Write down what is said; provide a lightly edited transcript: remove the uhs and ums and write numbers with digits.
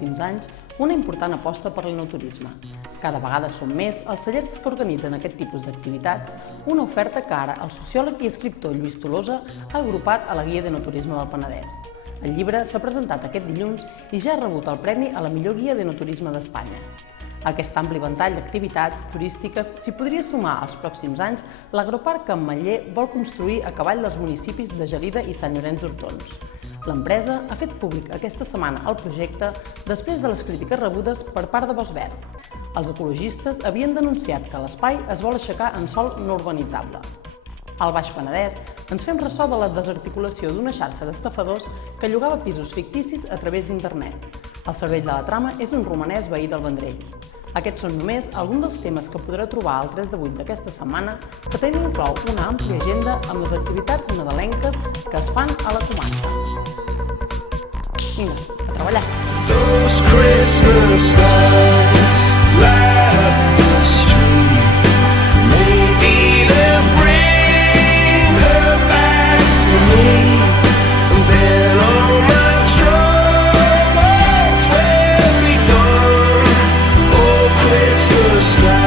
últims anys una important aposta per l'enoturisme. Cada vegada són més els cellers que organitzen aquest tipus d'activitats, una oferta que ara el sociòleg i escriptor Lluís Tolosa ha agrupat a la Guia d'Enoturisme del Penedès. El llibre s'ha presentat aquest dilluns i ja ha rebut el premi a la millor guia d'enoturisme d'Espanya. A aquest ampli ventall d'activitats turístiques s'hi podria sumar als pròxims anys l'Agroparc que Ametller vol construir a cavall dels municipis de Gelida i Sant Llorenç d'Hortons. L'empresa ha fet públic aquesta setmana el projecte després de les crítiques rebudes per part de Bosch Verd. Els ecologistes havien denunciat que l'espai es vol aixecar en sòl no urbanitzable. Al Baix Penedès ens fem ressò de la desarticulació d'una xarxa d'estafadors que llogava pisos ficticis a través d'internet. El cervell de la trama és un romanès veí del Vendrell. Aquests són només alguns dels temes que podrà trobar al 3 de 8 d'aquesta setmana, que també inclou una àmplia agenda amb les activitats nadalenques que es fan a la comarca. Vinga, a treballar! Those Christmas lights light up the street. Maybe they'll bring her back to me. Then all my troubles will be gone. Oh, Christmas lights.